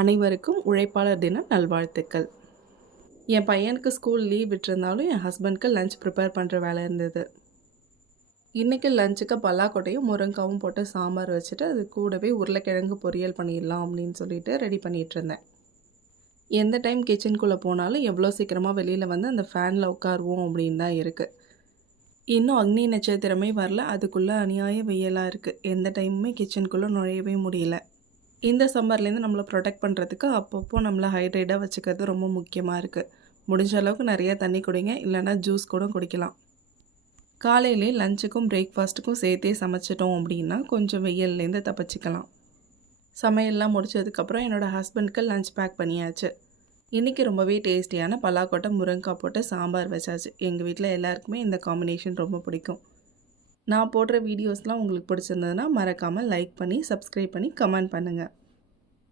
அனைவருக்கும் உழைப்பாளர் தின நல்வாழ்த்துக்கள். என் பையனுக்கு ஸ்கூல் லீவ் விட்டிருந்தாலும் என் ஹஸ்பண்ட்க்கு லஞ்ச் ப்ரிப்பேர் பண்ணுற வேலை இருந்தது. இன்றைக்கி லஞ்சுக்கு பல்லாக்கொட்டையும் முருங்காவும் போட்டு சாம்பார் வச்சுட்டு அது கூடவே உருளைக்கிழங்கு பொரியல் பண்ணிடலாம் அப்படின்னு சொல்லிட்டு ரெடி பண்ணிகிட்டு இருந்தேன். எந்த டைம் கிச்சனுக்குள்ளே போனாலும் எவ்வளோ சீக்கிரமாக வெளியில் வந்து அந்த ஃபேனில் உட்காருவோம் அப்படின்னு தான் இருக்குது. இன்னும் அக்னி நட்சத்திரமே வரல, அதுக்குள்ளே அநியாய வெயிலாக இருக்குது. எந்த டைமுமே கிச்சனுக்குள்ளே நுழையவே முடியல. இந்த சம்மர்லேருந்து நம்மளை ப்ரொடெக்ட் பண்ணுறதுக்கு அப்பப்போ நம்மளை ஹைட்ரேட்டாக வச்சுக்கிறது ரொம்ப முக்கியமாக இருக்குது. முடிஞ்ச அளவுக்கு நிறையா தண்ணி குடிங்க, இல்லைனா ஜூஸ் கூட குடிக்கலாம். காலையிலே லஞ்சுக்கும் பிரேக்ஃபாஸ்ட்டுக்கும் சேர்த்தே சமைச்சிட்டோம் அப்படின்னா கொஞ்சம் வெயில்லேருந்து தப்பிச்சிக்கலாம். சமையல்லாம் முடிச்சதுக்கப்புறம் என்னோடய ஹஸ்பண்ட்க்கு லஞ்ச் பேக் பண்ணியாச்சு. இன்றைக்கி ரொம்பவே டேஸ்டியான பலாக்கொட்டை முருங்காய் போட்டு சாம்பார் வச்சாச்சு. எங்கள் வீட்டில் எல்லாருக்குமே இந்த காம்பினேஷன் ரொம்ப பிடிக்கும். நான் போடுற வீடியோஸ்லாம் உங்களுக்கு பிடிச்சிருந்ததுன்னா மறக்காமல் லைக் பண்ணி சப்ஸ்கிரைப் பண்ணி கமெண்ட் பண்ணுங்கள்.